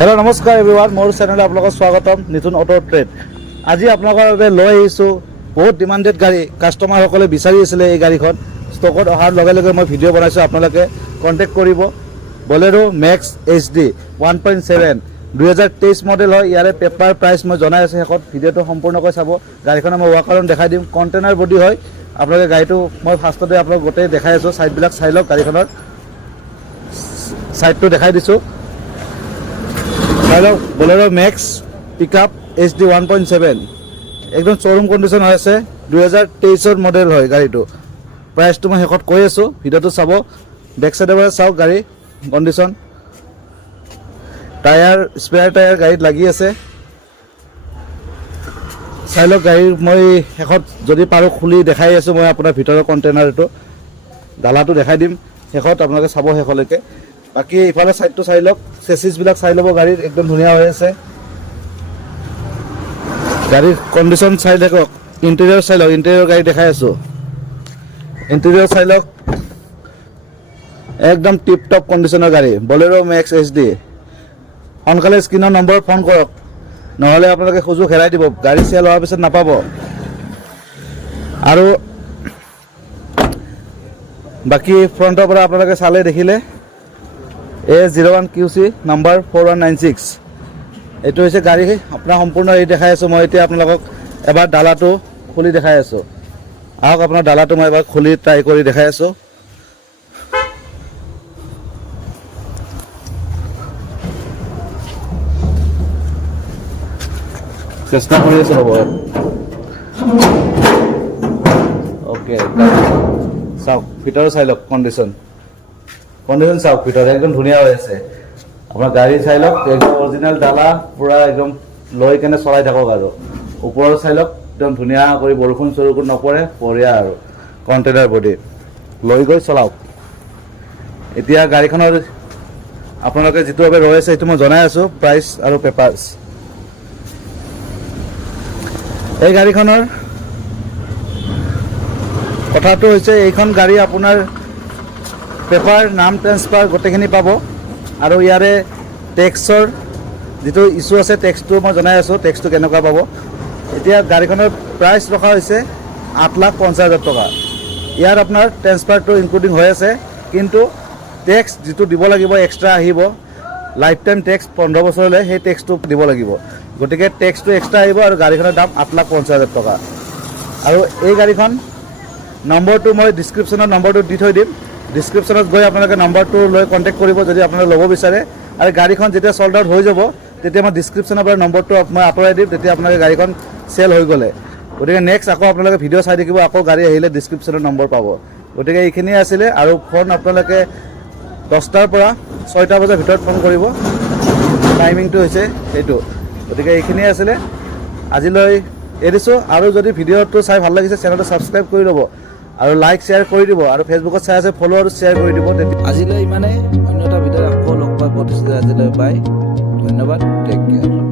Hello' নমস্কাৰ everyone, মোৰ চেনেলত আপোনালোকক স্বাগতম। নিতুন অটো ট্ৰেড আজি আপোনালোকৰ বাবে লৈ আহিছোঁ বহুত ডিমাণ্ডেড গাড়ী। কাষ্টমাৰসকলে বিচাৰি আছিলে এই গাড়ীখন, ষ্টকত অহাৰ লগে লগে মই ভিডিঅ' বনাইছোঁ। আপোনালোকে কণ্টেক্ট কৰিব। বলেৰো মেক্স HD 1.7 2023 মডেল হয়। ইয়াৰে পেপাৰ প্ৰাইচ মই জনাই আছোঁ শেষত। ভিডিঅ'টো সম্পূৰ্ণকৈ চাব। গাড়ীখনৰ মই ৱাকাৰণ দেখাই দিম। কণ্টেইনাৰ বডি হয়। আপোনালোকে গাড়ীটো মই ফাৰ্ষ্টতে আপোনালোক গোটেই দেখাই আছোঁ। ছাইডবিলাক চাই লওক। গাড়ীখনৰ ছাইডটো দেখাই দিছোঁ। চাই লওক, বলেৰো মেক্স পিক আপ HD 1.7 একদম শ্ব'ৰুম কণ্ডিশ্যন হৈ আছে। 2023 মডেল হয় গাড়ীটো। প্ৰাইচটো মই শেষত কৈ আছোঁ, ভিডিঅ'টো চাব। বেক চাইডৰ পৰা চাওক গাড়ী কণ্ডিশ্যন। টায়াৰ স্পেয়াৰ টায়াৰ গাড়ীত লাগি আছে। চাই লওক গাড়ীৰ মই শেষত যদি পাৰোঁ খুলি দেখাই আছোঁ। মই আপোনাৰ ভিতৰৰ কণ্টেইনাৰটো ডালাটো দেখাই দিম শেষত, আপোনালোকে চাব শেষলৈকে। বাকী ইফালে ছাইডটো চাই লওক, চেচিছবিলাক চাই ল'ব। গাড়ীৰ একদম ধুনীয়া হৈ আছে। গাড়ীৰ কণ্ডিশ্যন চাই থাকক। ইণ্টেৰিয়ৰ চাই লওক, ইণ্টেৰিয়ৰ গাড়ী দেখাই আছোঁ। ইণ্টেৰিয়ৰ চাই লওক, একদম টিপ টপ কণ্ডিশ্যনৰ গাড়ী। Bolero Maxx HD। সোনকালে স্ক্ৰীনৰ নম্বৰ ফোন কৰক, নহ'লে আপোনালোকে সুযোগ হেৰাই দিব। গাড়ী চেল হোৱাৰ পিছত নাপাব। আৰু বাকী ফ্ৰণ্টৰ পৰা আপোনালোকে চালে দেখিলে A01 QC নাম্বাৰ 4196। এইটো হৈছে গাড়ী। আপোনাৰ সম্পূৰ্ণ এই দেখাই আছোঁ মই। এতিয়া আপোনালোকক এবাৰ ডালাটো খুলি দেখাই আছোঁ। আহক, আপোনাৰ ডালাটো মই এবাৰ খুলি ট্ৰাই কৰি দেখাই আছোঁ। চেষ্টা কৰি আছোঁ হ'ব। অ'কে, চাওক ভিতৰত চাই লওক কণ্ডিশ্যন চাওক। ভিতৰত একদম ধুনীয়া হৈ আছে। আপোনাৰ গাড়ী চাই লওক, একদম অৰিজিনেল ডালা পূৰা একদম লৈ কেনে চলাই থাকক। আৰু ওপৰত চাই লওক, একদম ধুনীয়া কৰি বৰষুণ চৰষুণ নপৰে, বঢ়িয়া। আৰু কণ্টেইনাৰ বডি লৈ গৈ চলাওক। এতিয়া গাড়ীখনৰ আপোনালোকে যিটো ভাৱে ৰৈ আছে সেইটো মই জনাই আছোঁ, প্ৰাইচ আৰু পেপাৰ্ছ। এই গাড়ীখনৰ কথাটো হৈছে, এইখন গাড়ী আপোনাৰ পেপাৰ, নাম ট্ৰেন্সফাৰ গোটেইখিনি পাব। আৰু ইয়াৰে টেক্সৰ যিটো ইছ্যু আছে, টেক্সটো মই জনাই আছোঁ, টেক্সটো কেনেকুৱা পাব। এতিয়া গাড়ীখনৰ প্ৰাইচ ৰখা হৈছে 8,50,000 টকা। ইয়াত আপোনাৰ ট্ৰেন্সফাৰটো ইনক্লুডিং হৈ আছে, কিন্তু টেক্স যিটো দিব লাগিব এক্সট্ৰা আহিব। লাইফ টাইম টেক্স 15 বছৰলৈ, সেই টেক্সটো দিব লাগিব। গতিকে টেক্সটো এক্সট্ৰা আহিব। আৰু গাড়ীখনৰ দাম 8,50,000 টকা। আৰু এই গাড়ীখন নম্বৰটো মই ডিছক্ৰিপশ্যনত নম্বৰটো দি থৈ দিম। ডিছক্ৰিপশ্যনত গৈ আপোনালোকে নম্বৰটো লৈ কণ্টেক্ট কৰিব যদি আপোনালোকে ল'ব বিচাৰে। আৰু গাড়ীখন যেতিয়া ছল্ড আউট হৈ যাব, তেতিয়া মই ডিছক্ৰিপশ্যনৰ পৰা নম্বৰটো মই আঁতৰাই দিম, তেতিয়া আপোনালোকে গাড়ীখন চেল হৈ গ'লে। গতিকে নেক্সট আকৌ আপোনালোকে ভিডিঅ' চাই থাকিব, আকৌ গাড়ী আহিলে ডিছক্ৰিপশ্যনত নম্বৰ পাব। গতিকে এইখিনিয়ে আছিলে। আৰু ফোন আপোনালোকে 10টাৰ পৰা 6টা বজাৰ ভিতৰত ফোন কৰিব, টাইমিংটো হৈছে সেইটো। গতিকে এইখিনিয়ে আছিলে, আজিলৈ এৰিছোঁ। আৰু যদি ভিডিঅ'টো চাই ভাল লাগিছে, চেনেলটো ছাবস্ক্ৰাইব কৰি ল'ব আৰু লাইক শ্বেয়াৰ কৰি দিব। আৰু ফেচবুকত চাই আছে ফ'ল' আৰু শ্বেয়াৰ কৰি দিব। আজিলৈ ইমানেই। অন্য এটা ভিডিঅ'ত আকৌ লগ পাই প্ৰতিশ্ৰুতি। আজিলৈ বাই, ধন্যবাদ, টেক কেয়াৰ।